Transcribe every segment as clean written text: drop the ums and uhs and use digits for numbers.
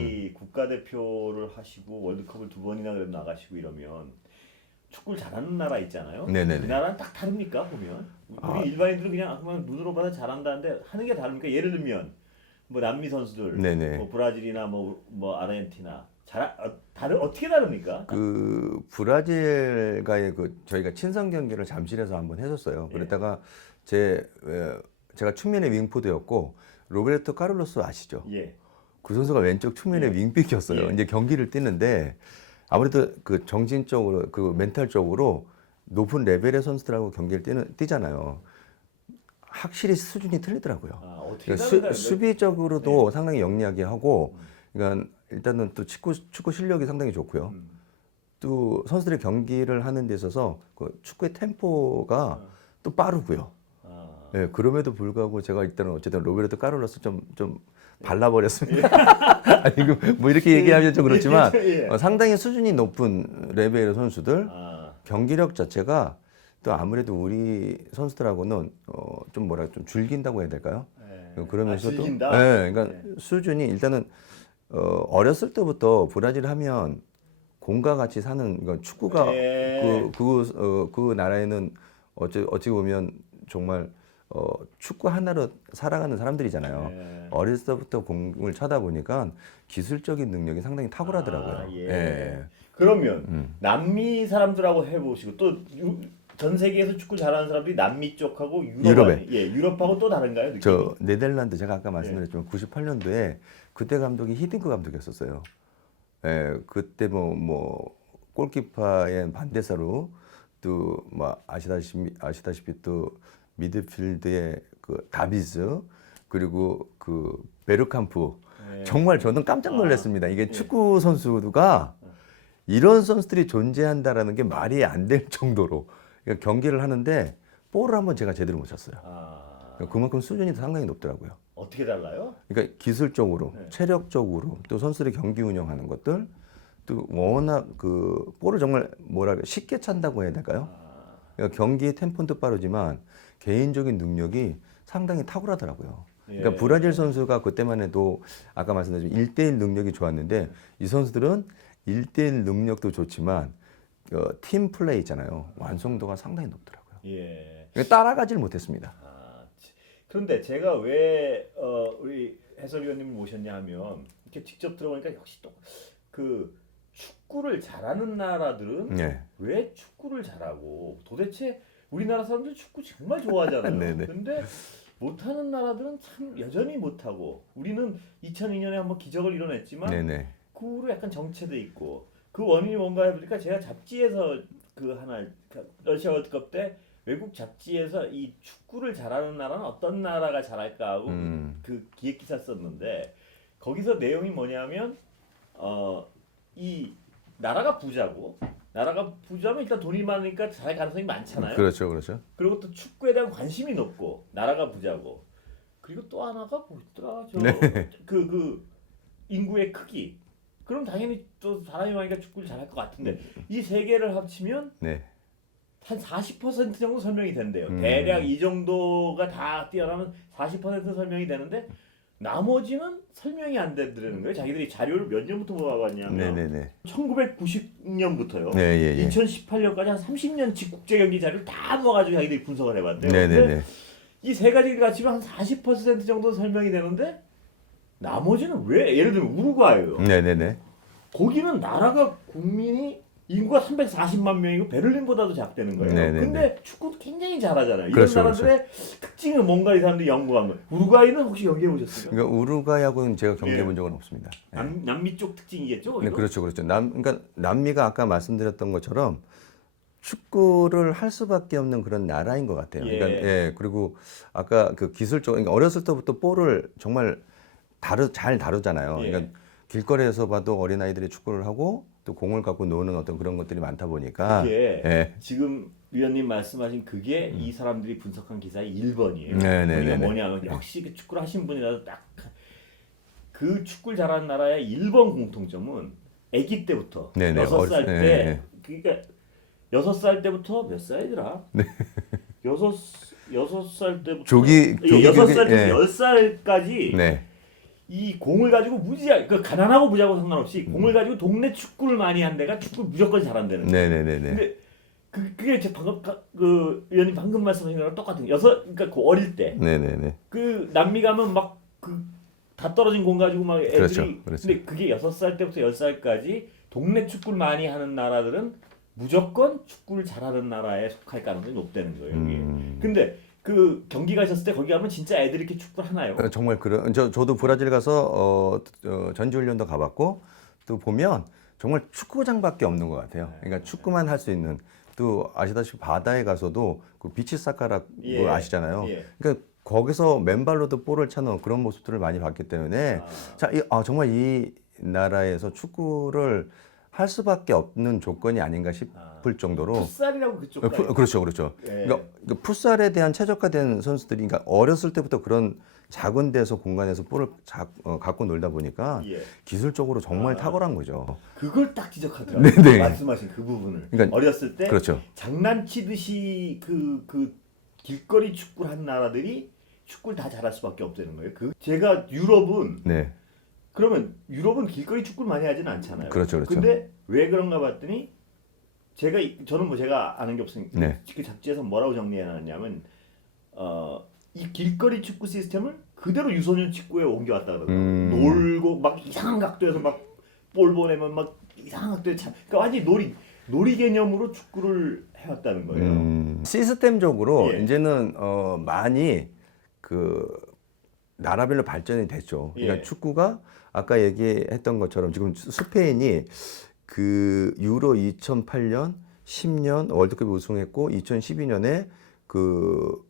이 국가대표를 하시고 월드컵을 2번이나 그래도 나가시고 이러면 축구를 잘하는 나라 있잖아요. 네네네. 그 나라는 딱 다릅니까 보면? 우리 일반인들은 그냥 눈으로 봐서 잘한다는데 하는 게 다릅니까? 예를 들면 뭐 남미 선수들, 네네. 뭐 브라질이나 뭐 아르헨티나 어떻게 다릅니까? 그 브라질과의 저희가 친선 경기를 잠실에서 한번 했었어요. 예. 그랬다가 제가 측면의 윙포드였고 로베르토 카를로스 아시죠? 예. 그 선수가 왼쪽 측면의 윙백이었어요. 예. 이제 경기를 뛰는데 아무래도 그 정신적으로 그 멘탈적으로 높은 레벨의 선수들하고 경기를 뛰잖아요. 확실히 수준이 틀리더라고요. 어떻게 그러니까 다른가요? 수비적으로도 상당히 영리하게 하고, 그러니까 일단은 또 축구 실력이 상당히 좋고요. 또 선수들의 경기를 하는 데 있어서 그 축구의 템포가 또 빠르고요. 예, 그럼에도 불구하고 제가 일단은 어쨌든 로베르토 카를로스 좀 발라버렸습니다. 아니, 뭐 이렇게 얘기하면 좀 그렇지만 상당히 수준이 높은 레벨의 선수들 경기력 자체가 또 아무래도 우리 선수들하고는 좀 좀 줄긴다고 해야 될까요? 그러면서도 줄긴다? 그러니까 수준이 일단은 어렸을 때부터 브라질 하면 공과 같이 사는 축구가 그 나라에는 어찌 보면 정말 축구 하나로 살아가는 사람들이잖아요. 어렸을 때부터 공을 차다 보니까 기술적인 능력이 상당히 탁월하더라고요. 그러면 남미 사람들하고 해보시고 또 전 세계에서 축구 잘하는 사람들이 남미 쪽하고 유럽하고 또 다른가요? 느낌이? 저 네덜란드 제가 아까 말씀드렸지만 98년도에 그때 감독이 히딩크 감독이었었어요. 그때 뭐 골키퍼의 반대사로 또 뭐 아시다시피 또 미드필드의 그 다비즈 그리고 그 베르캄프 정말 저는 깜짝 놀랐습니다. 이게 축구 선수가 이런 선수들이 존재한다라는 게 말이 안 될 정도로 그러니까 경기를 하는데 볼을 한번 제가 제대로 못 쳤어요. 그만큼 수준이 상당히 높더라고요. 어떻게 달라요? 그러니까 기술적으로, 체력적으로 또 선수들이 경기 운영하는 것들 또 워낙 그 볼을 정말 쉽게 찬다고 해야 될까요? 그러니까 경기의 템포도 빠르지만 개인적인 능력이 상당히 탁월하더라고요. 그러니까 브라질 선수가 그때만 해도 아까 말씀드린 1대1 능력이 좋았는데 이 선수들은 1대1 능력도 좋지만 팀 플레이 있잖아요. 완성도가 상당히 높더라고요. 그러니까 따라가지를 못했습니다. 그런데 제가 왜 우리 해설위원님을 모셨냐 하면 이렇게 직접 들어보니까 역시 또 그 축구를 잘하는 나라들은 왜 축구를 잘하고 도대체 우리나라 사람들 축구 정말 좋아하잖아요. 근데 못하는 나라들은 참 여전히 못하고 우리는 2002년에 한번 기적을 이뤄냈지만 그 후로 약간 정체돼 있고 그 원인이 뭔가 해보니까 제가 잡지에서 러시아 월드컵 때 외국 잡지에서 이 축구를 잘하는 나라는 어떤 나라가 잘할까 하고 그 기획 기사 썼는데 거기서 내용이 뭐냐면 이 나라가 부자면 일단 돈이 많으니까 잘할 가능성이 많잖아요. 그렇죠. 그리고 또 축구에 대한 관심이 높고 나라가 부자고 그리고 또 하나가 뭐였더라 그 인구의 크기. 그럼 당연히 또 사람이 많으니까 축구를 잘할 것 같은데 이 세 개를 합치면 한 40% 정도 설명이 된대요. 대략 이 정도가 다 뛰어나면 40% 설명이 되는데 나머지는 설명이 안 되더라는 거예요. 자기들이 자료를 몇 년부터 모아봤냐면 1990년부터요. 2018년까지 한 30년치 국제경기 자료를 다 모아가지고 자기들이 분석을 해봤대요. 근데 이 세 가지를 갖추면 한 40% 정도 설명이 되는데 나머지는 왜? 예를 들면 우루과이예요. 거기는 나라가 국민이 인구가 340만 명이고 베를린보다도 작다는 거예요. 근데 축구도 굉장히 잘하잖아요. 이런 나라들의 특징은 뭔가 이 사람들이 연구한 거예요. 우루과이는 혹시 연구해 보셨어요? 그러니까 우루과이하고는 제가 경기해 본 적은 없습니다. 남미 쪽 특징이겠죠? 그렇죠. 그러니까 남미가 아까 말씀드렸던 것처럼 축구를 할 수밖에 없는 그런 나라인 것 같아요. 그러니까 그리고 아까 그 기술적, 그러니까 어렸을 때부터 볼을 정말 잘 다루잖아요. 그러니까 길거리에서 봐도 어린 아이들이 축구를 하고 또 공을 갖고 노는 어떤 그런 것들이 많다 보니까 지금 위원님 말씀하신 그게 이 사람들이 분석한 기사의 1번이에요. 그게 뭐냐면 역시 그 축구를 하신 분이라도 딱 그 축구를 잘하는 나라의 1번 공통점은 아기 때부터 6살 때 그러니까 6살 때부터 몇 살이더라? 6살 때부터 조기 6살부터 10살까지 이 공을 가지고 그 가난하고 부자고 상관없이 공을 가지고 동네 축구를 많이 한 데가 축구를 무조건 잘한다는 거예요. 네네네네. 근데 그게 제 방금 그 의원님 방금 말씀하신 거랑 똑같은 거. 그러니까 그 어릴 때 네네네. 그 남미 가면 막 그 다 떨어진 공 가지고 막 애들이 그렇죠, 그렇죠. 근데 그게 6살 때부터 10살까지 동네 축구를 많이 하는 나라들은 무조건 축구를 잘하는 나라에 속할 가능성이 높다는 거예요. 이게. 근데 그 경기 가셨을 때 거기 가면 진짜 애들이 이렇게 축구를 하나요? 정말 그런 저도 브라질 가서 전지훈련도 가봤고 또 보면 정말 축구장밖에 없는 것 같아요. 그러니까 축구만 할 수 있는 또 아시다시피 바다에 가서도 그 비치 사카라 예. 아시잖아요. 예. 그러니까 거기서 맨발로도 볼을 차는 그런 모습들을 많이 봤기 때문에 정말 이 나라에서 축구를 할 수밖에 없는 조건이 아닌가 싶을 정도로 풋살이라고 그쪽 그렇죠, 그렇죠. 예. 그러니까 풋살에 대한 최적화된 선수들이, 그러니까 어렸을 때부터 그런 작은 데서 공간에서 볼을 갖고 놀다 보니까 예. 기술적으로 정말 탁월한 거죠. 그걸 딱 지적하더라고요. 네네. 말씀하신 그 부분을. 그러니까 어렸을 때 그렇죠. 장난치듯이 그 길거리 축구를 한 나라들이 축구를 다 잘할 수밖에 없다는 거예요. 제가 유럽은 네, 그러면 유럽은 길거리 축구를 많이 하지는 않잖아요. 그렇죠, 그렇죠. 근데 왜 그런가 봤더니 저는 제가 아는 게 없으니까 네. 그 잡지에서 뭐라고 정리해놨냐면 이 길거리 축구 시스템을 그대로 유소년 축구에 옮겨왔다 그러더라고요. 놀고 막 이상한 각도에서 막 볼 보내면 막 이상한 각도에 그러니까 완전히 놀이 개념으로 축구를 해왔다는 거예요. 시스템적으로 예. 이제는 많이 그 나라별로 발전이 됐죠. 그러니까 예. 축구가 아까 얘기했던 것처럼 지금 스페인이 그 유로 2008년, 10년 월드컵 우승했고 2012년에 그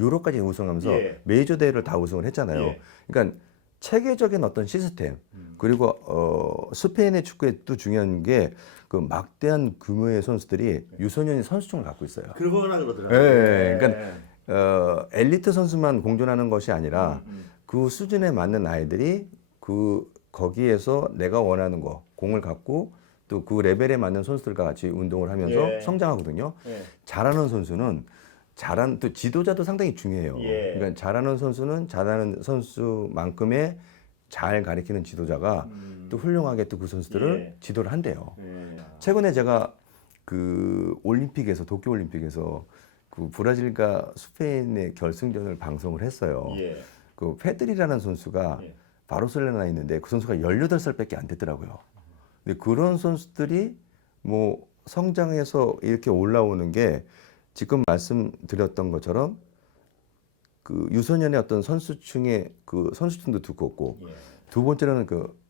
유로까지 우승하면서 예. 메이저 대회를 다 우승을 했잖아요. 예. 그러니까 체계적인 어떤 시스템 그리고 스페인의 축구에 또 중요한 게 그 막대한 규모의 선수들이 유소년이 선수증을 갖고 있어요. 그러거나 그러더라고요. 예, 그러니까 엘리트 선수만 공존하는 것이 아니라 그 수준에 맞는 아이들이 거기에서 내가 원하는 거 공을 갖고 또 그 레벨에 맞는 선수들과 같이 운동을 하면서 예. 성장하거든요. 예. 잘하는 선수는 또 지도자도 상당히 중요해요. 예. 그러니까 잘하는 선수는 잘하는 선수만큼의 잘 가리키는 지도자가 또 훌륭하게 또 그 선수들을 예. 지도를 한대요. 예. 최근에 제가 그 도쿄 올림픽에서 그 브라질과 스페인의 결승전을 방송을 했어요. 예. 그 페드리라는 선수가 예. 바르셀로나에 있는데 그 선수가 18살밖에 안 됐더라고요. 근데 그런 선수들이 뭐 성장해서 이렇게 올라오는 게 지금 말씀드렸던 것처럼 그 유소년의 어떤 선수층의 그 선수층도 두껍고 예. 두 번째로는 그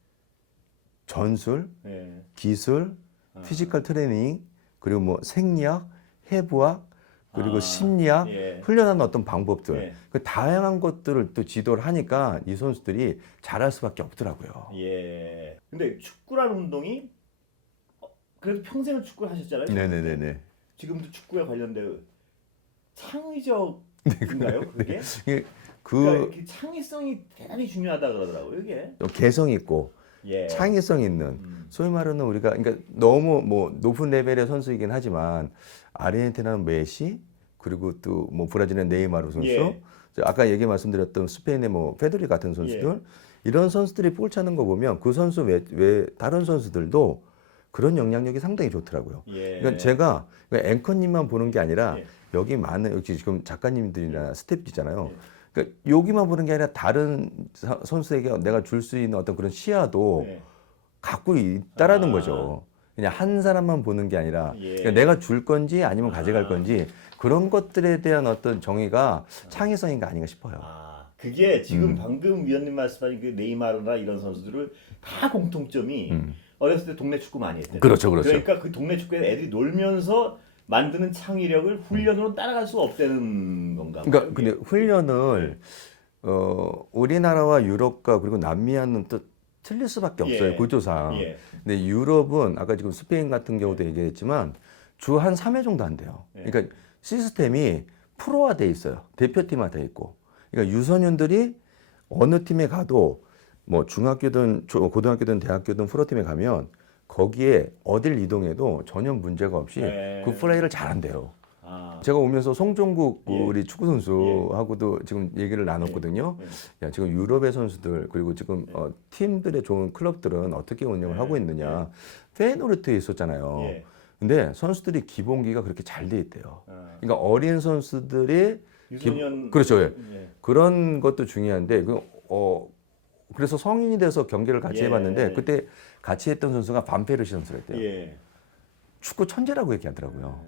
전술, 예. 기술, 피지컬 트레이닝 그리고 뭐 생리학, 해부학 그리고 심리학 예. 훈련하는 어떤 방법들 예. 그 다양한 것들을 또 지도를 하니까 이 선수들이 잘할 수밖에 없더라고요. 예. 근데 축구라는 운동이 그래도 평생을 축구를 하셨잖아요. 네네네네. 지금도 축구에 관련된 창의적인가요? 그게? 이게 그러니까 그 창의성이 대단히 중요하다 그러더라고요. 이게. 또 개성 있고 예. 창의성 있는 소위 말하는 우리가 그러니까 너무 뭐 높은 레벨의 선수이긴 하지만 아르헨티나는 메시 그리고 또 뭐 브라질의 네이마르 선수 예. 아까 말씀드렸던 스페인의 뭐 페드리 같은 선수들 예. 이런 선수들이 볼 차는 거 보면 그 선수 외 다른 선수들도 그런 영향력이 상당히 좋더라고요. 예. 그러니까 제가 앵커님만 보는 게 아니라 예. 여기 많은 여기 지금 작가님들이나 스태프 있잖아요. 예. 그러니까 여기만 보는 게 아니라 다른 선수에게 내가 줄 수 있는 어떤 그런 시야도 예. 갖고 있다라는 아. 거죠. 그냥 한 사람만 보는 게 아니라 예. 그러니까 내가 줄 건지 아니면 가져갈 건지 그런 것들에 대한 어떤 정의가 창의성인가 아닌가 싶어요. 그게 지금 방금 위원님 말씀하신 그 네이마르나 이런 선수들을 다 공통점이 어렸을 때 동네 축구 많이 했대요. 그렇죠, 그렇죠. 그러니까 그 동네 축구에 애들이 놀면서 만드는 창의력을 훈련으로 따라갈 수 없다는 건가? 그러니까 근데 훈련을 우리나라와 유럽과 그리고 남미와는 또 틀릴 수밖에 없어요. 예. 구조상. 예. 근데 유럽은 아까 지금 스페인 같은 경우도 얘기했지만 주 한 3회 정도 한대요. 예. 그러니까 시스템이 프로화돼 있어요. 대표팀화돼 있고. 그러니까 유소년들이 어느 팀에 가도 뭐 중학교든 고등학교든 대학교든 프로팀에 가면 거기에 어딜 이동해도 전혀 문제가 없이 예. 그 플레이를 잘한대요. 제가 오면서 송종국 예. 우리 축구 선수하고도 지금 얘기를 나눴거든요. 예. 야, 지금 유럽의 선수들 그리고 지금 팀들의 좋은 클럽들은 어떻게 운영을 하고 있느냐. 페이노르트에 있었잖아요. 예. 근데 선수들이 기본기가 그렇게 잘 돼 있대요. 아. 그러니까 어린 선수들이 유소년 그렇죠. 예. 예. 그런 것도 중요한데 그래서 성인이 돼서 경기를 같이 예. 해봤는데 그때 같이 했던 선수가 반페르시 선수였대요. 예. 축구 천재라고 얘기하더라고요.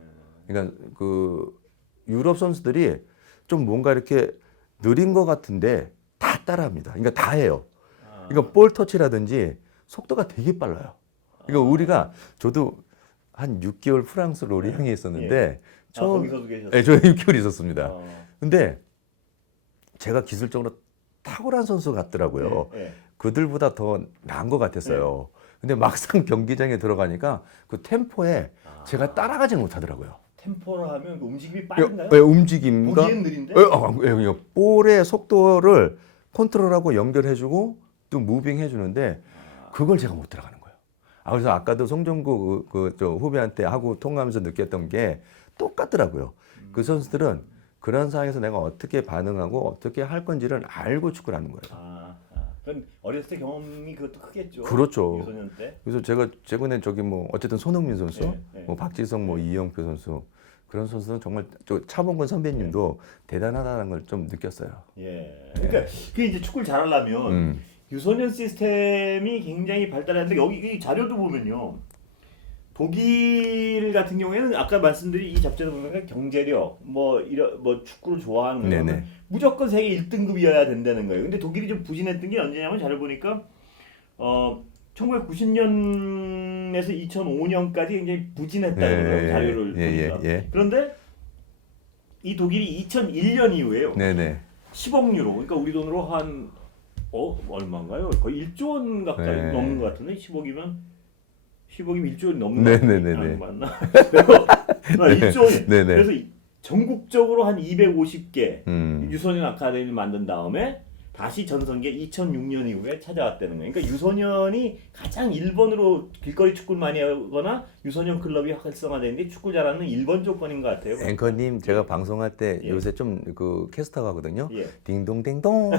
그러니까 그 유럽 선수들이 좀 뭔가 이렇게 느린 것 같은데 다 따라합니다. 그러니까 다 해요. 그러니까 볼 터치라든지 속도가 되게 빨라요. 그러니까 우리가 저도 한 6개월 프랑스 로리앙에 있었는데 거기서도 계셨어요? 네, 저 6개월 있었습니다. 어. 근데 제가 기술적으로 탁월한 선수 같더라고요. 예. 그들보다 더 나은 것 같았어요. 근데 막상 경기장에 들어가니까 그 템포에 제가 따라가지 못하더라고요. 템포로 하면 그 움직임이 빠른가요? 움직임과 보기엔 느린데? 볼의 속도를 컨트롤하고 연결해주고 또 무빙 해주는데 그걸 제가 못 들어가는 거예요. 그래서 아까도 송정구 저 후배한테 하고 통화하면서 느꼈던 게 똑같더라고요. 그 선수들은 그런 상황에서 내가 어떻게 반응하고 어떻게 할 건지를 알고 축구를 하는 거예요. 그건 어렸을 때 경험이 그것도 크겠죠. 그렇죠. 유소년 때. 그래서 제가 최근에 저기 뭐 어쨌든 손흥민 선수, 예. 뭐 박지성, 뭐 이영표 선수 그런 선수는 정말 저 차범근 선배님도 대단하다는 걸 좀 느꼈어요. 예. 그러니까 그게 이제 축구를 잘하려면 유소년 시스템이 굉장히 발달했는데 여기 이 자료도 보면요. 독일 같은 경우에는 아까 말씀드린 이 잡지에서 보면 경제력, 뭐 축구를 좋아하는 거는 무조건 세계 1등급이어야 된다는 거예요. 근데 독일이 좀 부진했던 게 언제냐면 자료 보니까 1990년에서 2005년까지 굉장히 부진했다 그러더라고요. 자료를 보니까. 그런데 이 독일이 2001년 이후에요. 10억 유로, 그러니까 우리 돈으로 한 얼마인가요? 거의 1조 원 가까이 넘는 것 같은데 10억이면 1조 원 넘는 거 맞나? 1조 원. 그래서 전국적으로 한 250개 유소년 아카데미를 만든 다음에 다시 전성기에 2006년 이후에 찾아왔다는 거예요. 그러니까 유소년이 가장 일본으로 길거리 축구를 많이 하거나 유소년 클럽이 활성화되는 게 축구 잘하는 일본 조건인 것 같아요. 앵커님 제가 방송할 때 요새 좀 그 캐스터가 하거든요. 예. 딩동댕동.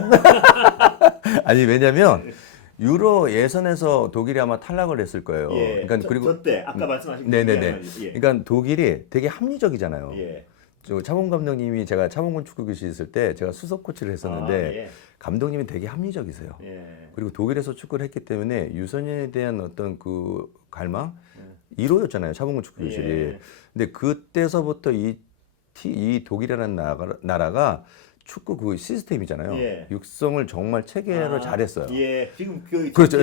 아니 왜냐면 유로 예선에서 독일이 아마 탈락을 했을 거예요. 그러니까 그리고 저때 아까 말씀하신 그러니까 독일이 되게 합리적이잖아요. 예. 저 차범 감독님이 제가 차범근 축구 교실 있을 때 제가 수석 코치를 했었는데 감독님이 되게 합리적이세요. 그리고 독일에서 축구를 했기 때문에 유소년에 대한 어떤 그 갈망 1호였잖아요. 차범근 축구 교실이. 근데 그때서부터 이 독일이라는 나라가 축구 그 시스템이잖아요. 육성을 정말 체계를 잘했어요. 지금 그렇죠.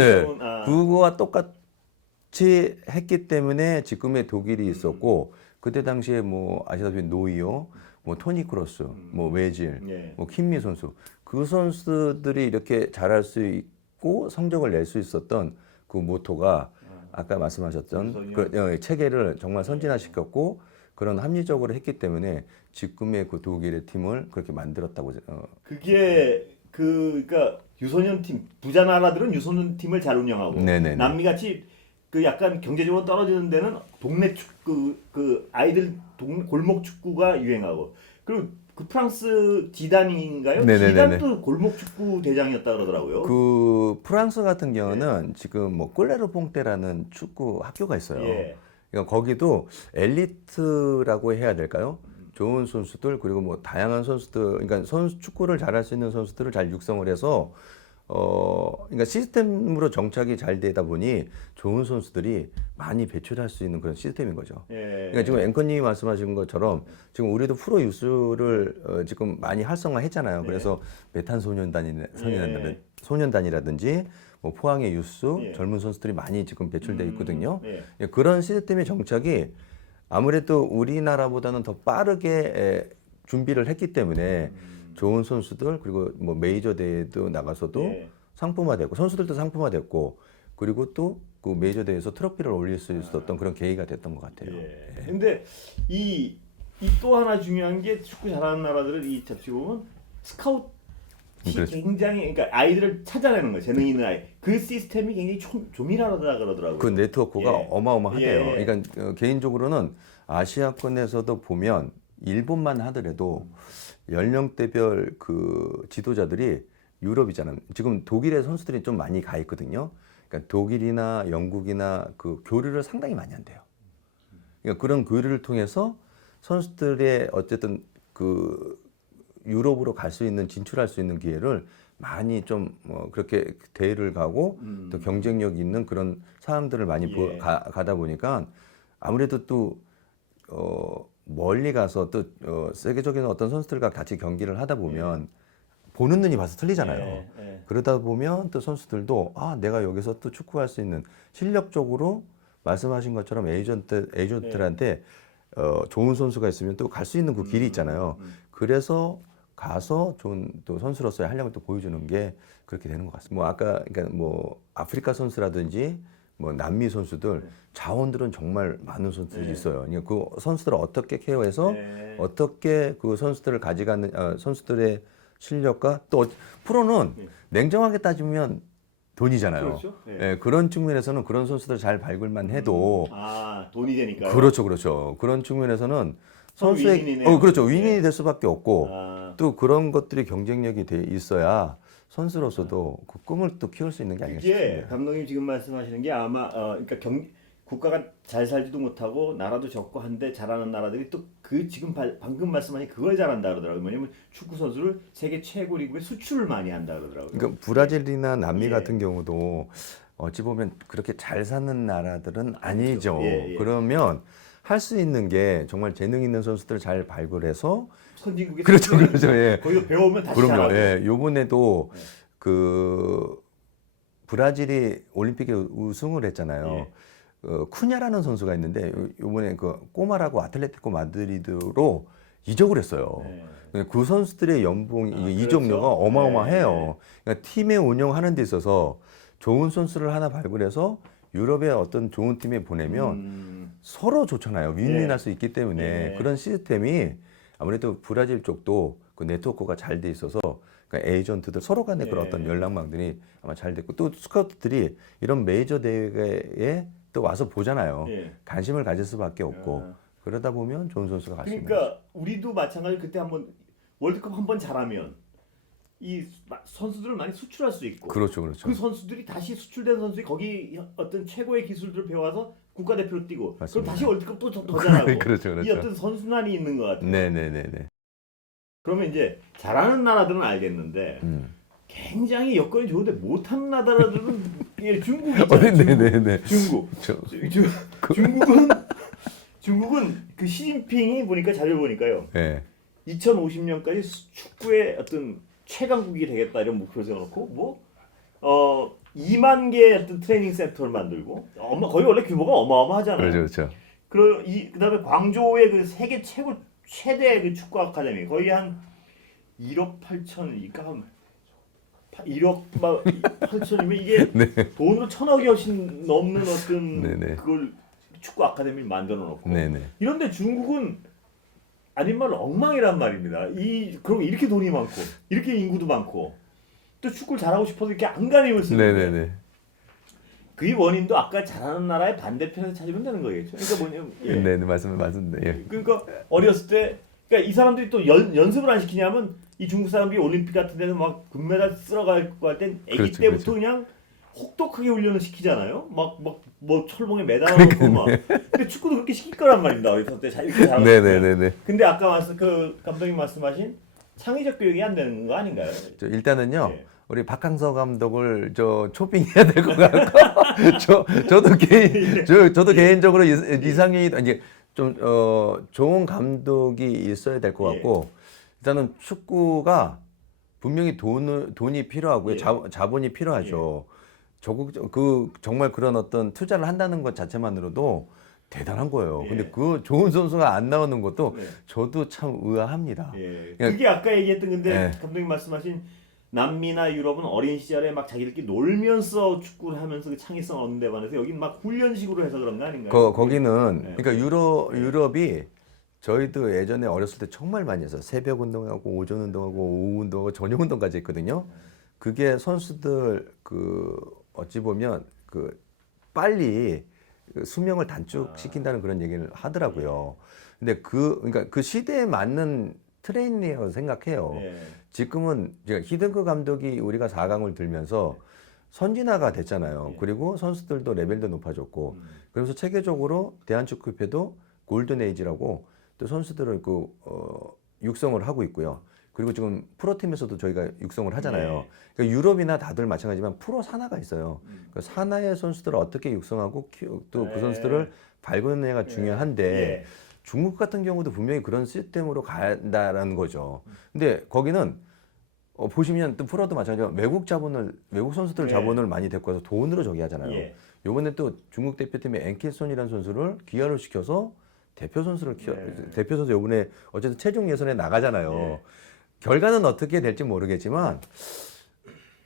그거와 똑같이 했기 때문에 지금의 독일이 있었고 그때 당시에 뭐 아시다시피 노이어, 뭐 토니 크로스, 뭐 외질, 뭐 킴미 선수 그 선수들이 이렇게 잘할 수 있고 성적을 낼 수 있었던 그 모토가 아까 말씀하셨던 그 체계를 정말 선진화시켰고 그런 합리적으로 했기 때문에 지금의 그 독일의 팀을 그렇게 만들었다고. 그게 그러니까 유소년 팀 부자 나라들은 유소년 팀을 잘 운영하고 남미 같이 그 약간 경제적으로 떨어지는 데는 동네 축구 그 아이들 골목 축구가 유행하고 그리고 그 프랑스 지단인가요? 지단도 골목 축구 대장이었다 그러더라고요. 그 프랑스 같은 경우는 지금 뭐 꼴레르퐁테라는 축구 학교가 있어요. 그러니까 거기도 엘리트라고 해야 될까요? 좋은 선수들 그리고 뭐 다양한 선수들, 그러니까 축구를 잘할 수 있는 선수들을 잘 육성을 해서 그러니까 시스템으로 정착이 잘 되다 보니 좋은 선수들이 많이 배출할 수 있는 그런 시스템인 거죠. 그러니까 지금 앵커님이 말씀하신 것처럼 지금 우리도 프로 유스를 지금 많이 활성화했잖아요. 그래서 메탄 소년단이라든지 뭐 포항의 유스 젊은 선수들이 많이 지금 배출돼 있거든요. 그런 시스템의 정착이 아무래도 우리나라보다는 더 빠르게 준비를 했기 때문에 좋은 선수들 그리고 뭐 메이저 대회도 나가서도 상품화됐고 선수들도 상품화됐고 그리고 또 그 메이저 대회에서 트로피를 올릴 수 있었던 그런 계기가 됐던 것 같아요. 근데 이 또 하나 중요한 게 축구 잘하는 나라들은 이 잡지 보면 스카우트 굉장히 그러니까 아이들을 찾아내는 거예요. 재능 있는 아이. 그 시스템이 굉장히 조밀하다 그러더라고요. 그 네트워크가 어마어마하대요. 그러니까 개인적으로는 아시아권에서도 보면 일본만 하더라도 연령대별 그 지도자들이 유럽이잖아요. 지금 독일의 선수들이 좀 많이 가 있거든요. 그러니까 독일이나 영국이나 그 교류를 상당히 많이 한대요. 그러니까 그런 교류를 통해서 선수들의 어쨌든 그 유럽으로 갈 수 있는 진출할 수 있는 기회를 많이 좀 그렇게 대회를 가고 또 경쟁력 있는 그런 사람들을 많이 예. 가다 보니까 아무래도 또 멀리 가서 또 세계적인 어떤 선수들과 같이 경기를 하다 보면 보는 눈이 봐서 틀리잖아요. 예, 예. 그러다 보면 또 선수들도 아 내가 여기서 또 축구할 수 있는 실력적으로 말씀하신 것처럼 에이전트들한테 좋은 선수가 있으면 또 갈 수 있는 그 길이 있잖아요. 그래서 가서 좋은 또 선수로서의 한량을 또 보여주는 게 그렇게 되는 것 같습니다. 뭐 아까 그러니까 뭐 아프리카 선수라든지 뭐 남미 선수들 자원들은 정말 많은 선수들이 있어요. 그러니까 그 선수들을 어떻게 케어해서 어떻게 그 선수들을 가져가는 선수들의 실력과 또 프로는 냉정하게 따지면 돈이잖아요. 그렇죠. 예. 예, 그런 측면에서는 그런 선수들 잘 발굴만 해도 돈이 되니까. 그렇죠, 그렇죠. 그런 측면에서는 서로 선수의 윈윈이네요. 그렇죠. 윈윈이 될 수밖에 없고 아, 또 그런 것들이 경쟁력이 돼 있어야 선수로서도 그 꿈을 또 키울 수 있는 게 아닌가 이게 싶습니다. 감독님 지금 말씀하시는 게 아마 그러니까 국가가 잘 살지도 못하고 나라도 적고 한데 잘하는 나라들이 또 그 지금 방금 말씀하신 그걸 잘한다 그러더라고요. 왜냐면 축구 선수를 세계 최고 리그에 수출을 많이 한다 그러더라고요. 그러니까 브라질이나 남미 예. 같은 경우도 어찌 보면 그렇게 잘 사는 나라들은 아니죠. 예, 예. 그러면 할 수 있는 게 정말 재능 있는 선수들을 잘 발굴해서 선진국에 그렇죠, 그렇죠. 예. 거기서 배우면 다시 그럼요. 잘하고. 예. 요번에도 그 브라질이 올림픽에 우승을 했잖아요. 예. 쿠냐라는 선수가 있는데 요번에 그 꼬마라고 아틀레티코 마드리드로 이적을 했어요. 네. 그 선수들의 연봉 그렇죠. 이적료가 어마어마해요. 네. 그러니까 팀의 운영하는 데 있어서 좋은 선수를 하나 발굴해서 유럽의 어떤 좋은 팀에 보내면 서로 좋잖아요. 윈윈할 수 있기 때문에 예. 그런 시스템이 아무래도 브라질 쪽도 그 네트워크가 잘 돼 있어서 그러니까 에이전트들 서로 간의 그런 어떤 연락망들이 아마 잘 됐고 또 스카우트들이 이런 메이저 대회에 또 와서 보잖아요. 예. 관심을 가질 수밖에 없고 그러다 보면 좋은 선수가 갈 수 있는 거죠. 그러니까 우리도 마찬가지 그때 한번 월드컵 한번 잘하면 이 선수들을 많이 수출할 수 있고 그렇죠, 그렇죠. 그 선수들이 다시 수출된 선수들이 거기 어떤 최고의 기술들을 배워서 국가대표로 뛰고 맞습니다. 그럼 다시 월드컵 또 더 잘하고 그렇죠, 이 그렇죠. 어떤 선순환이 있는 것 같아요. 네네네네. 그러면 이제 잘하는 나라들은 알겠는데 굉장히 여건이 좋은데 못하는 나라들은 예, 중국이죠. 네네네. 중국. 중국은 그 시진핑이 보니까 자료 보니까요. 네. 2050년까지 축구의 어떤 최강국이 되겠다 이런 목표를 세워놓고 2만 개의 어떤 트레이닝 센터를 만들고 거의 원래 규모가 어마어마하잖아요. 그렇죠, 그렇죠. 그다음에 광저우의 그 세계 최대 그 축구 아카데미 거의 한 1억 8천이니까 한 1억 8천이면 이게 돈으로 1,000억이 훨씬 넘는 어떤 네네. 그걸 축구 아카데미를 만들어 놓고 네네. 이런데 중국은 아닌 말로 엉망이란 말입니다. 그리고 이렇게 돈이 많고 이렇게 인구도 많고 또 축구를 잘하고 싶어서 이렇게 안간힘을 쓰는데 네네네. 그 원인도 아까 잘하는 나라의 반대편에서 찾으면 되는 거겠죠. 그러니까 뭐냐면 네네 맞습니다. 예. 그러니까 어렸을 때 그러니까 이 사람들이 또 연습을 안 시키냐면 이 중국 사람들이 올림픽 같은 데서 막 금메달 쓸어가고 할 땐 아기 그렇죠, 때부터 그렇죠. 그냥 혹독하게 훈련을 시키잖아요. 막 뭐 철봉에 매달아놓고 막. 근데 축구도 그렇게 시킬 거란 말입니다. 어렸을 때 이렇게 잘하고. 네네네네. 근데 아까 그 감독님 말씀하신 창의적 교육이 안 되는 거 아닌가요? 일단은요. 예. 우리 박항서 감독을 초빙해야 될 것 같고 저도 개인적으로 이상이 이제 좀 좋은 감독이 있어야 될 것 같고 일단은 축구가 분명히 돈이 필요하고요. 자본이 필요하죠. 정말 그런 어떤 투자를 한다는 것 자체만으로도 대단한 거예요. 근데 그 좋은 선수가 안 나오는 것도 저도 참 의아합니다. 그게 아까 얘기했던 건데 예. 감독님 말씀하신 남미나 유럽은 어린 시절에 막 자기들끼리 놀면서 축구를 하면서 그 창의성 얻는 데 반해서 여긴 막 훈련식으로 해서 그런 거 아닌가요? 거기는 그러니까 유럽이 저희도 예전에 어렸을 때 정말 많이 했어요. 새벽 운동하고 오전 운동하고 오후 운동하고 저녁 운동까지 했거든요. 그게 선수들 어찌 보면 빨리 수명을 단축시킨다는 그런 얘기를 하더라고요. 근데 그러니까 그 시대에 맞는 트레이닝이라고 생각해요. 예. 지금은 제가 히든크 감독이 우리가 4강을 들면서 선진화가 됐잖아요. 예. 그리고 선수들도 레벨도 높아졌고, 그러면서 체계적으로 대한축구협회도 골든 에이지라고 또 선수들을 육성을 하고 있고요. 그리고 지금 프로팀에서도 저희가 육성을 하잖아요. 예. 그러니까 유럽이나 다들 마찬가지지만 프로 산하가 있어요. 그 산하의 선수들을 어떻게 육성하고 또 그 예. 선수들을 발굴해내가 중요한데 예. 중국 같은 경우도 분명히 그런 시스템으로 간다라는 거죠. 근데 거기는 보시면 또 프로도 마찬가지로 외국 선수들 예. 자본을 많이 데리고 와서 돈으로 저기 하잖아요. 예. 요번에 또 중국 대표팀의 앵킬손이라는 선수를 기아로 시켜서 대표 선수를 대표 선수 요번에 어쨌든 최종 예선에 나가잖아요. 예. 결과는 어떻게 될지 모르겠지만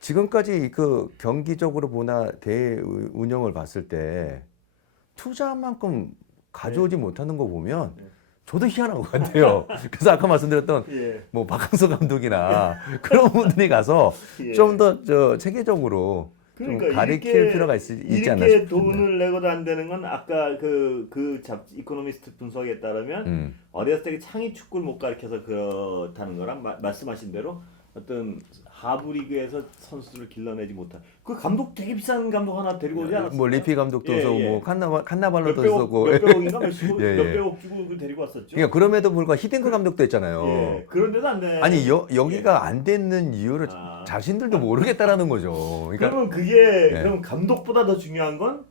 지금까지 그 경기적으로 보나 대회 운영을 봤을 때 투자한 만큼 가져오지 못하는 거 보면 저도 희한한 것 같아요. 그래서 아까 말씀드렸던 예. 뭐 박항서 감독이나 그런 분들이 가서 예. 좀 더 체계적으로 좀 가리킬 필요가 있지 않나 이렇게 싶습니다. 돈을 내고도 안 되는 건 아까 그 잡지 이코노미스트 분석에 따르면 어렸을 때 창의 축구를 못 가르쳐서 그렇다는 거랑 말씀하신 대로 어떤 하부 리그에서 선수들을 길러내지 못한 그 감독 되게 비싼 감독 하나 데리고 오지 않았어요? 뭐 리피 감독도 예, 서 예. 뭐 칸나발로도 몇백억, 있었고 몇백억인가 몇십억, 예, 예. 몇백억 주고 데리고 왔었죠. 그러니까 그럼에도 불구하고 히딩크 감독도 했잖아요. 예. 그런데도 안 돼. 아니 여기가 안 됐는 이유를 아. 자신들도 모르겠다라는 거죠. 그러니까 그러면 그게 예. 그럼 감독보다 더 중요한 건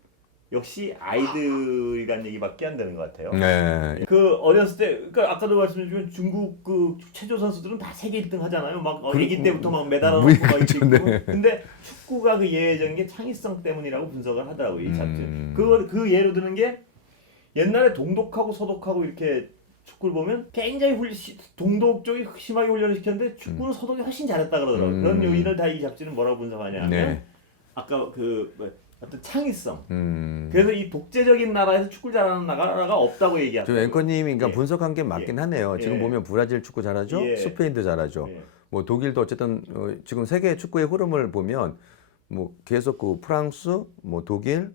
역시 아이들이란 얘기밖에 안 되는 것 같아요. 네. 그 어렸을 때, 그러니까 아까도 말씀드린 중국 그 체조 선수들은 다 세계 1등 하잖아요. 막 아기 때부터 막 메달 얻고 막 이렇게 있고. 네. 근데 축구가 그 예외적인 게 창의성 때문이라고 분석을 하더라고요. 이 잡지. 그 예로 드는 게 옛날에 동독하고 서독하고 이렇게 축구를 보면 굉장히 동독 쪽이 심하게 훈련을 시켰는데 축구는 서독이 훨씬 잘했다 그러더라고요. 그런 요인을 다 이 잡지는 뭐라고 분석하냐 하면 네. 아까 어떤 창의성. 그래서 이 독재적인 나라에서 축구를 잘하는 나라가 없다고 얘기하죠. 저 앵커님이 그러니까 예. 분석한 게 맞긴 예. 하네요. 지금 예. 보면 브라질 축구 잘하죠, 예. 스페인도 잘하죠. 예. 뭐 독일도 어쨌든 지금 세계 축구의 흐름을 보면 뭐 계속 그 프랑스, 뭐 독일,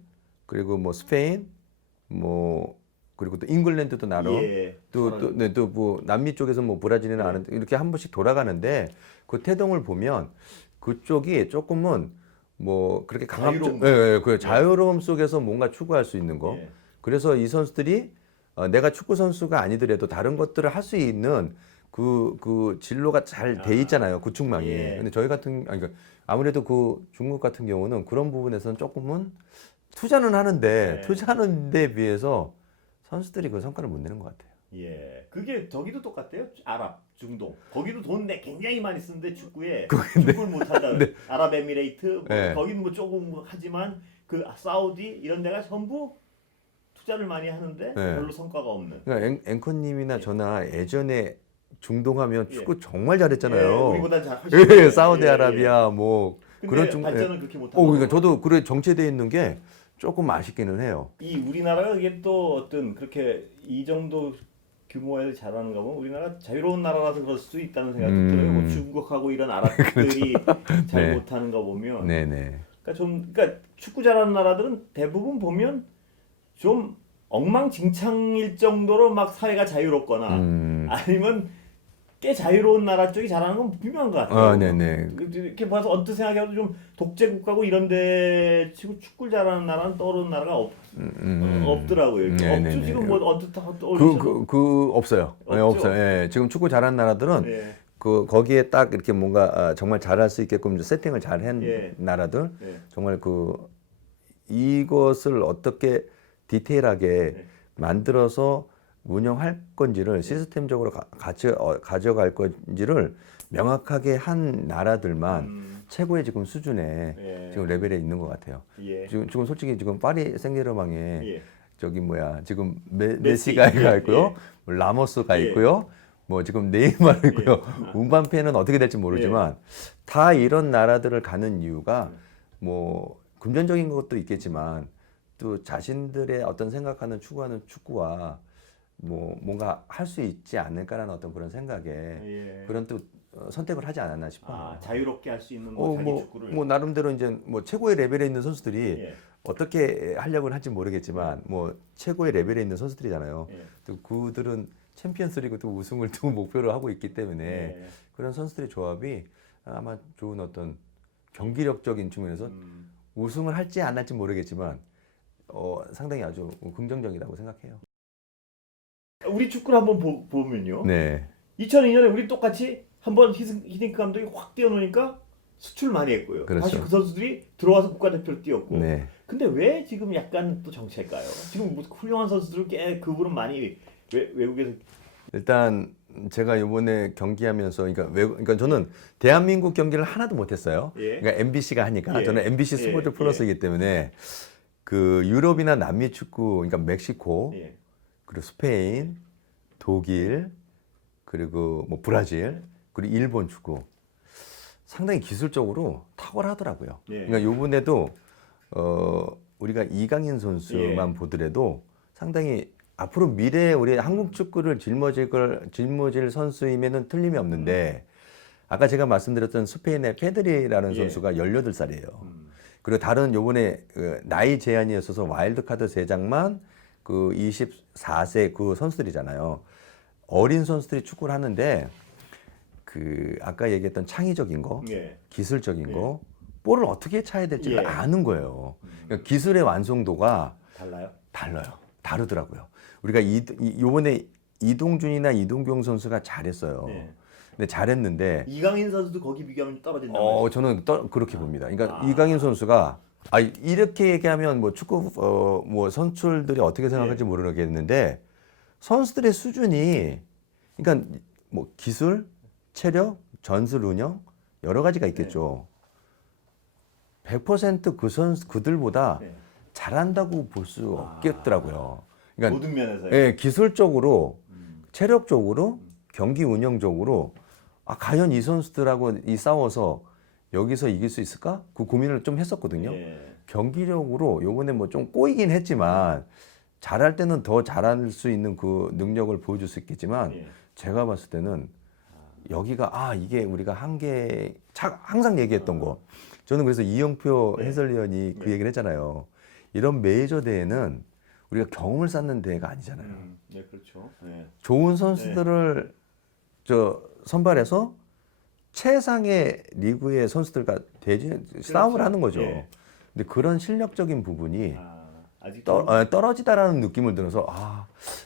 그리고 뭐 스페인, 뭐 그리고 또 잉글랜드도 나름 예. 또 뭐 남미 쪽에서 뭐 브라질이나 아는 이렇게 한 번씩 돌아가는데 그 태동을 보면 그쪽이 조금은 뭐 그렇게 자유로움. 그 자유로움 속에서 뭔가 추구할 수 있는 거. 예. 그래서 이 선수들이 내가 축구 선수가 아니더라도 다른 것들을 할 수 있는 그 진로가 잘 돼 있잖아요. 구축망이. 예. 근데 저희 같은 그러니까 아무래도 그 중국 같은 경우는 그런 부분에서는 조금은 투자는 하는데 예. 투자하는 데 비해서 선수들이 그 성과를 못 내는 것 같아요. 예. 그게 저기도 똑같대요. 아랍, 중동. 거기도 돈 굉장히 많이 쓰는데 축구에 근데- 축구를 못 한다. 네. 아랍에미레이트 뭐 네. 거기는 뭐 조금 하지만 그 사우디 이런 데가 전부 투자를 많이 하는데 네. 별로 성과가 없는. 그러니까 앵커님이나 저나 예전에 중동하면 예. 축구 정말 예, 잘했잖아요. 우리보다 잘 훨씬 예, 사우디아라비아 뭐 근데 그런 중 발전은 그렇게 못하고. 그러니까 저도 그래 정체돼 있는 게 조금 아쉽기는 해요. 이 우리나라가 이게 또 어떤 그렇게 이 정도 규모에서 잘하는가 보면 우리나라 자유로운 나라라서 그럴 수 있다는 생각이 들어요. 뭐 중국하고 이런 아랍들이 잘 네. 못하는 거 보면. 네네. 그러니까 축구 잘하는 나라들은 대부분 보면 좀 엉망진창일 정도로 막 사회가 자유롭거나 아니면 꽤 자유로운 나라 쪽이 잘하는 건 분명한 것 같아요. 네네. 이렇게 봐서 언뜻 생각해도 좀 독재 국가고 이런데 치고 축구를 잘하는 나라는 떠오르는 나라가 없더라고요. 이렇게. 네네네. 없죠. 지금 뭐 언뜻 떠올리셔도. 그 없어요. 네, 없죠? 없어요. 예, 지금 축구 잘하는 나라들은 예. 거기에 딱 이렇게 뭔가 정말 잘할 수 있게끔 세팅을 잘한 예. 나라들 예. 정말 이것을 어떻게 디테일하게 네. 만들어서 운영할 건지를 시스템적으로 가져갈 건지를 명확하게 한 나라들만 최고의 지금 수준에 예. 지금 레벨에 있는 것 같아요. 예. 지금 솔직히 지금 파리 생제르맹에 예. 저기 뭐야 지금 메시. 메시가 예. 있고요, 뭐 라모스가 예. 있고요, 뭐 지금 네이마르 있고요. 운반페는 어떻게 될지 모르지만 다 이런 나라들을 가는 이유가 뭐 금전적인 것도 있겠지만 또 자신들의 어떤 생각하는 추구하는 축구와 뭐 뭔가 할 수 있지 않을까라는 어떤 그런 생각에 예. 그런 또 선택을 하지 않았나 싶어요. 아, 자유롭게 할 수 있는 뭐 자기 축구를. 뭐 나름대로 이제 뭐 최고의 레벨에 있는 선수들이 예. 어떻게 하려고 할지 모르겠지만 뭐 최고의 레벨에 있는 선수들이잖아요. 예. 또 그들은 챔피언스리그도 우승을 또 목표로 하고 있기 때문에 네. 그런 선수들의 조합이 아마 좋은 어떤 경기력적인 측면에서 우승을 할지 안 할지 모르겠지만 상당히 아주 긍정적이라고 생각해요. 우리 축구를 한번 보면요. 네. 2002년에 우리 똑같이 한번 히딩크 감독이 확 뛰어놓으니까 수출 많이 했고요. 그렇죠. 다시 그 선수들이 들어와서 국가대표를 뛰었고. 네. 근데 왜 지금 약간 또 정체일까요? 지금 뭐 훌륭한 선수들을 꽤 그분은 많이 외국에서 일단 제가 이번에 경기하면서 그러니까 저는 대한민국 경기를 하나도 못했어요. 예. 그러니까 MBC가 하니까 예. 저는 MBC 예. 스포츠 플러스이기 때문에 그 유럽이나 남미 축구, 그러니까 멕시코, 예. 그리고 스페인, 독일, 그리고 뭐 브라질, 그리고 일본 축구 상당히 기술적으로 탁월하더라고요. 예. 그러니까 이번에도 우리가 이강인 선수만 예. 보더라도 상당히 앞으로 미래에 우리 한국 축구를 짊어질 선수임에는 틀림이 없는데 아까 제가 말씀드렸던 스페인의 페드리라는 예. 선수가 18살이에요. 그리고 다른 요번에 나이 제한이 있어서 와일드카드 3장만 그 24세 그 선수들이잖아요. 어린 선수들이 축구를 하는데 그 아까 얘기했던 창의적인 거, 예. 기술적인 거, 볼을 어떻게 차야 될지를 예. 아는 거예요. 그러니까 기술의 완성도가 달라요? 다르더라고요. 우리가 요번에 이동준이나 이동경 선수가 잘했어요. 네. 근데 잘했는데 이강인 선수도 거기 비교하면 떨어진다. 저는 그렇게 봅니다. 그러니까 아. 이강인 선수가 이렇게 얘기하면 뭐 축구 뭐 선수들이 어떻게 생각할지 모르겠는데 선수들의 수준이 그러니까 뭐 기술, 체력, 전술 운영 여러 가지가 있겠죠. 100% 그들보다 네. 잘한다고 볼 수 없겠더라고요. 그러니까 모든 면에서. 예, 기술적으로, 체력적으로, 경기 운영적으로 과연 이 선수들하고 싸워서 여기서 이길 수 있을까? 그 고민을 좀 했었거든요. 예. 경기력으로 요번에 뭐 좀 꼬이긴 했지만 잘할 때는 더 잘할 수 있는 그 능력을 보여줄 수 있겠지만 예. 제가 봤을 때는 여기가 이게 우리가 항상 얘기했던 거. 저는 그래서 이영표 네. 해설위원이 그 얘기를 했잖아요. 이런 메이저 대회는 우리가 경험을 쌓는 대회가 아니잖아요. 네, 그렇죠. 네. 좋은 선수들을 선발해서 최상의 리그의 선수들과 싸움을 하는 거죠. 예. 근데 그런 실력적인 부분이 아직 떨어지다라는 느낌을 들어서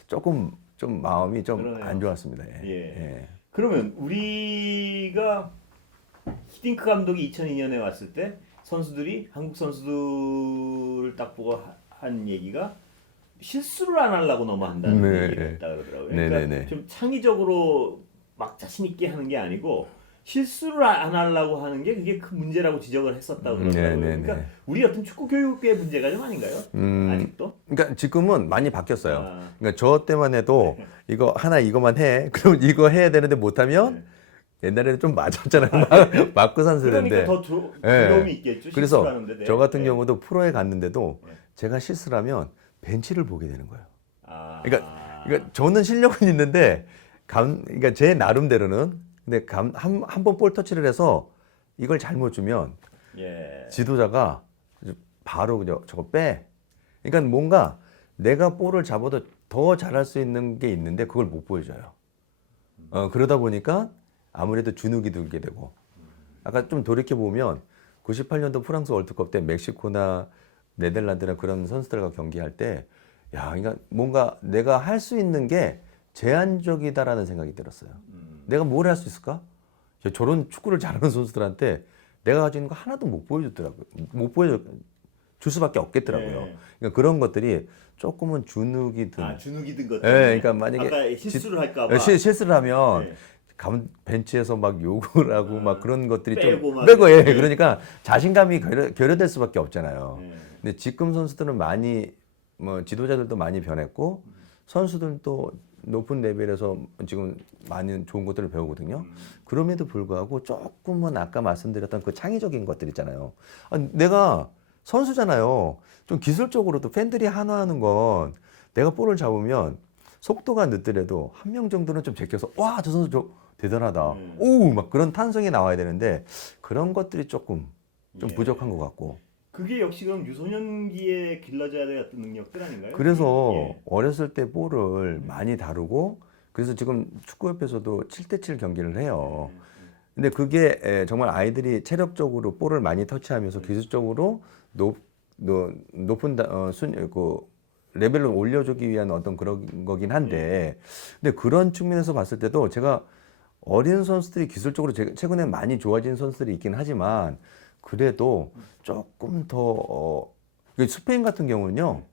조금 좀 마음이 좀 그러네요. 안 좋았습니다. 예. 그러면 우리가 히딩크 감독이 2002년에 왔을 때 선수들이 한국 선수들을 딱 보고 한 얘기가 실수를 안 하려고 너무 한다는 네. 얘기를 했다 그러더라고요. 네, 그러니까 네, 네. 좀 창의적으로 막 자신 있게 하는 게 아니고 실수를 안 하려고 하는 게 그게 큰 문제라고 지적을 했었다고 그러더라고요. 네, 네, 그러니까 우리 어떤 축구 교육의 문제가 좀 아닌가요? 아직도? 그러니까 지금은 많이 바뀌었어요. 그러니까 저 때만 해도 이거만 해. 그럼 이거 해야 되는데 못하면 옛날에는 좀 맞았잖아요. 맞고 산수는데. 그러니까 더 두려움이 있겠죠. 그래서 실수하는데. 저 같은 경우도 프로에 갔는데도 제가 실수를 하면 벤치를 보게 되는 거예요. 그러니까 저는 실력은 있는데 그러니까 제 나름대로는 근데 한 번 볼 터치를 해서 이걸 잘못 주면 지도자가 바로 저거 빼. 그러니까 뭔가 내가 볼을 잡아도 더 잘할 수 있는 게 있는데 그걸 못 보여줘요. 그러다 보니까 아무래도 주눅이 들게 되고 아까 좀 돌이켜 보면 98년도 프랑스 월드컵 때 멕시코나 네덜란드나 그런 선수들과 경기할 때 그러니까 뭔가 내가 할 수 있는 게 제한적이다라는 생각이 들었어요. 내가 뭘 할 수 있을까? 저런 축구를 잘하는 선수들한테 내가 가지고 있는 거 하나도 못 보여줬더라고요. 못 보여줄 수밖에 없겠더라고요. 그러니까 그런 것들이 조금은 주눅이 든. 주눅이 든 것. 그러니까 만약에 아까 실수를 할까봐. 실수를 하면 벤치에서 막 욕을 하고 막 그런 것들이 빼고 좀 빼고 그러니까 자신감이 결여될 수밖에 없잖아요. 근데 지금 선수들은 많이 뭐 지도자들도 많이 변했고 선수들도 높은 레벨에서 지금 많은 좋은 것들을 배우거든요. 그럼에도 불구하고 조금은 아까 말씀드렸던 그 창의적인 것들 있잖아요. 내가 선수잖아요. 좀 기술적으로도 팬들이 하나하는 건 내가 볼을 잡으면 속도가 늦더라도 한 명 정도는 좀 제껴서 저 선수 대단하다. 막 그런 탄성이 나와야 되는데 그런 것들이 조금 좀 부족한 것 같고. 그게 역시 그럼 유소년기에 길러져야 될 어떤 능력들 아닌가요? 그래서 어렸을 때 볼을 많이 다루고 그래서 지금 축구협회에서도 7대7 경기를 해요. 근데 그게 정말 아이들이 체력적으로 볼을 많이 터치하면서 기술적으로 높은 그 레벨을 올려주기 위한 어떤 그런 거긴 한데, 근데 그런 측면에서 봤을 때도 제가 어린 선수들이 기술적으로 최근에 많이 좋아진 선수들이 있긴 하지만 그래도 조금 더 스페인 같은 경우는요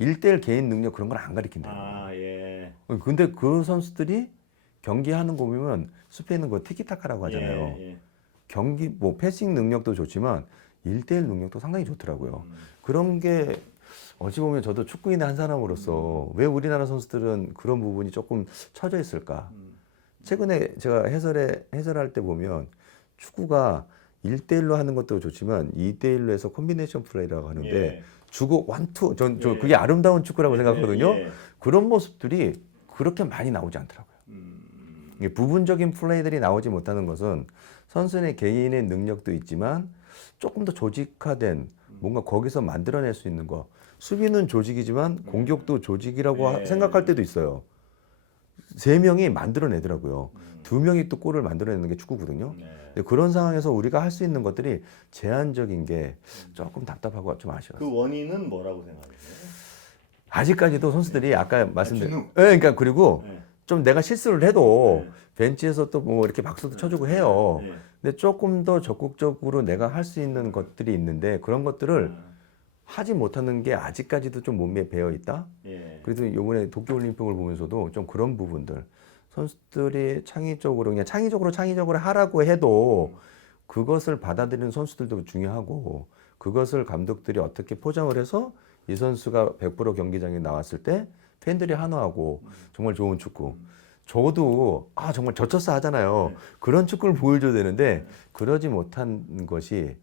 1대1 개인 능력 그런 걸 안 가리킨대요. 아, 예. 근데 그 선수들이 경기하는 거 보면 스페인은 그 티키타카라고 하잖아요. 예, 예. 경기 뭐 패싱 능력도 좋지만 1대1 능력도 상당히 좋더라고요. 그런 게 어찌 보면 저도 축구인의 한 사람으로서 왜 우리나라 선수들은 그런 부분이 조금 처져 있을까? 최근에 제가 해설할 때 보면 축구가 1대1로 하는 것도 좋지만 2대1로 해서 콤비네이션 플레이라고 하는데 예. 주고 원투 저 예. 그게 아름다운 축구라고 생각하거든요. 예. 그런 모습들이 그렇게 많이 나오지 않더라고요. 이게 부분적인 플레이들이 나오지 못하는 것은 선수의 개인의 능력도 있지만 조금 더 조직화된 뭔가 거기서 만들어낼 수 있는 거. 수비는 조직이지만 공격도 조직이라고 예. 생각할 때도 있어요. 3명이 만들어내더라고요. 2명이 또 골을 만들어내는 게 축구거든요. 네. 근데 그런 상황에서 우리가 할 수 있는 것들이 제한적인 게 조금 답답하고 좀 아쉬워요. 그 원인은 뭐라고 생각해요? 아직까지도 선수들이 아까 말씀드린, 주눅. 네, 그러니까 그리고 네. 좀 내가 실수를 해도 네. 벤치에서 또 뭐 이렇게 박수도 쳐주고 해요. 네. 근데 조금 더 적극적으로 내가 할 수 있는 것들이 있는데 그런 것들을 하지 못하는 게 아직까지도 좀 몸에 배어 있다. 예. 그래도 이번에 도쿄올림픽을 보면서도 좀 그런 부분들 선수들이 창의적으로 하라고 해도 그것을 받아들이는 선수들도 중요하고 그것을 감독들이 어떻게 포장을 해서 이 선수가 100% 경기장에 나왔을 때 팬들이 환호하고 정말 좋은 축구. 저도 정말 젖혔어 하잖아요. 네. 그런 축구를 보여줘야 되는데 그러지 못한 것이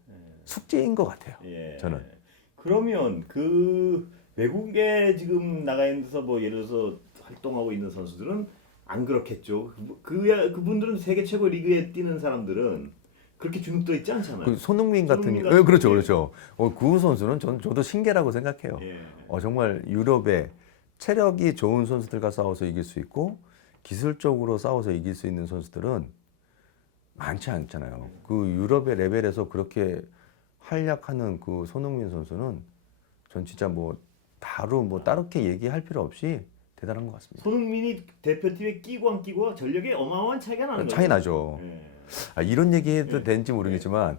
숙제인 것 같아요. 예. 저는. 그러면 그 외국에 지금 나가 있는 데서 뭐 예를 들어서 활동하고 있는 선수들은 안 그렇겠죠. 그분들은 세계 최고 리그에 뛰는 사람들은 그렇게 주눅 있지 않잖아요. 그 손흥민 같은 손흥민 경우, 그렇죠, 예. 그렇죠. 그 선수는 저도 신기하다고 생각해요. 예. 정말 유럽에 체력이 좋은 선수들과 싸워서 이길 수 있고 기술적으로 싸워서 이길 수 있는 선수들은 많지 않잖아요. 그 유럽의 레벨에서 그렇게 활약하는 그 손흥민 선수는 전 진짜 뭐 따르게 얘기할 필요 없이 대단한 것 같습니다. 손흥민이 대표팀에 끼고 안 끼고 전력에 어마어마한 차이가 나는 거죠. 차이 나죠. 예. 이런 얘기 해도 예. 되는지 모르겠지만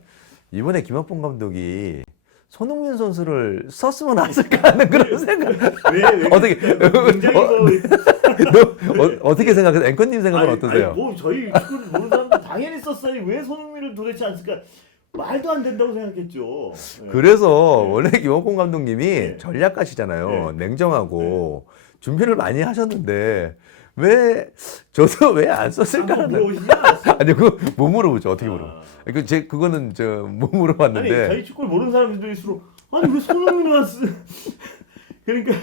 이번에 김학봉 감독이 손흥민 선수를 썼으면 안 하는 그런 생각. 왜 어떻게 굉장히 어떻게 생각하세요? 앵커님 생각은 어떠세요? 아니, 뭐 저희 축구를 모르는 사람들 당연히 썼어요. 왜 손흥민을 도대체 안 쓸까? 말도 안 된다고 생각했죠. 예. 그래서 원래 김학봉 감독님이 네. 전략가시잖아요. 네. 준비를 많이 하셨는데 저도 왜 안 썼을까라는. 물어보시지 않았어요? 아니 그거 못 물어보죠. 어떻게 물어? 아. 그거는 못 아니 물어봤는데. 저희 축구를 모르는 사람들일수록 아니 왜 손흥민을 안 쓰? 그러니까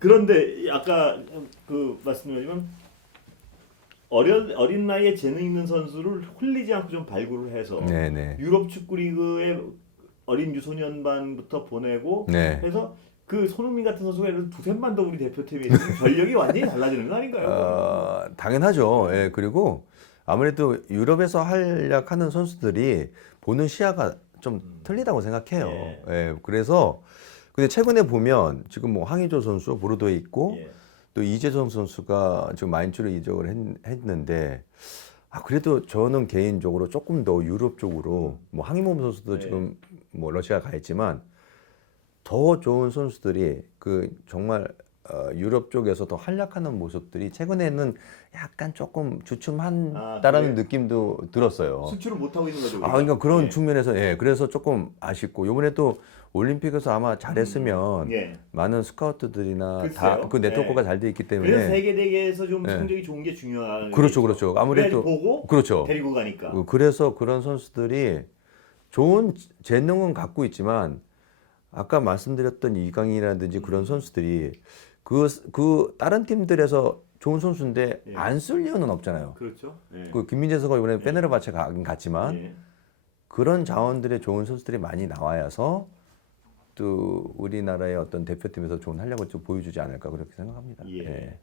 그런데 아까 그 말씀드렸지만 어린 나이에 재능 있는 선수를 홀리지 않고 좀 발굴을 해서 네네. 유럽 축구 리그에 어린 유소년반부터 보내고 네. 해서 그 손흥민 같은 선수가 예를 들어 두세 번 더 우리 대표팀에 있으면 전력이 완전히 달라지는 거 아닌가요? 당연하죠. 예, 그리고 아무래도 유럽에서 활약하는 선수들이 보는 시야가 좀 틀리다고 생각해요. 예. 예, 그래서 근데 최근에 보면 지금 뭐 황의조 선수 보르도에 있고 예. 또 이재성 선수가 지금 마인츠로 이적을 했는데 그래도 저는 개인적으로 조금 더 유럽 쪽으로 뭐 황희몸 선수도 네. 지금 뭐 러시아 가 있지만 더 좋은 선수들이 그 정말 유럽 쪽에서 더 활약하는 모습들이 최근에는 약간 조금 주춤한다라는 그래요? 느낌도 들었어요. 수출을 못 하고 있는 거죠. 우리가. 그러니까 그런 예. 측면에서 그래서 조금 아쉽고 이번에 또 올림픽에서 아마 잘했으면 예. 많은 스카우트들이나 글쎄요. 다 그 네트워크가 잘 돼 있기 그래서 때문에 세계 대회에서 좀 예. 성적이 좋은 게 중요한. 그렇죠, 그렇죠. 아무래도 보고 그렇죠. 데리고 가니까. 그래서 그런 선수들이 좋은 재능은 갖고 있지만 아까 말씀드렸던 이강인이라든지 그런 선수들이 그 다른 팀들에서 좋은 선수인데 예. 안 쓸 이유는 없잖아요. 그렇죠. 예. 그 김민재 선수가 이번에 페네르바체 갔지만 예. 그런 자원들의 좋은 선수들이 많이 나와야서 또 우리나라의 어떤 대표팀에서 좋은 활약을 좀 보여주지 않을까 그렇게 생각합니다. 예.